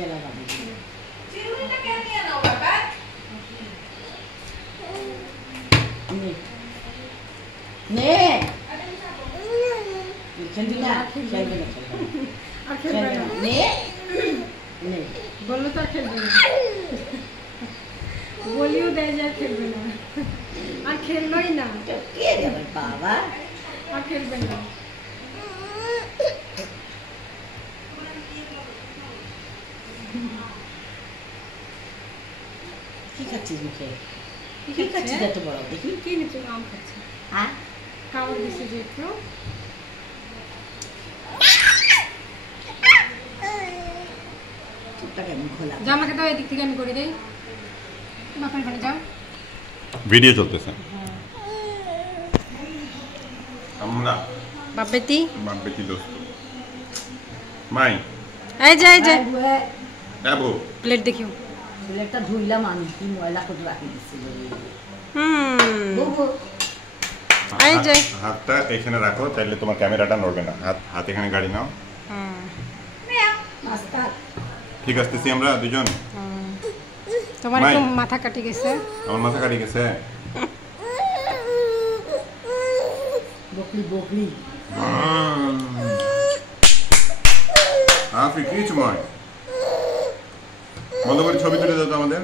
খেলা বাবু চিরুনিটা কেন নিয়ে নাও বাবা নে নে খেলবি না খেলবি না আর খেলবে না নে নে বললো তো আর খেলবে না বলিও দেয় যে আর খেলবে না আর খেললোই না কে রে বাবা আর খেলবে না কি খাচ্ছিস মুখে কি খাচ্ছিস এত বড় দেখি কি নিচে আম খাচ্ছে হ্যাঁ খাবার দিচ্ছে যে একটু চুপটা কেমন খোলা জামাকে দাও এদিক থেকে আমি করে দিই বাপের ঘরে যাও ভিডিও চলতেছে আমরা বাপেতি বাপবেটি দোস্ত মাই এই যে যাবো প্লেট দেখিও প্লেটটা ধুইলাম আমি কি ময়লা করে রাখি দিচ্ছিল এই যে হাতটা এখানে রাখো তাহলে তোমার ক্যামেরাটা নড়বে না হাত এখানে গাড়ি নাও নাস্তা ঠিক আসতেছি আমরা দুজন তোমার একটু মাথা কাটি গেছে আমার মাথা কাটি গেছে বকলি বকলি আফি কি চুমাই বন্ধ করে ছবি তুলে দাও তো আমাদের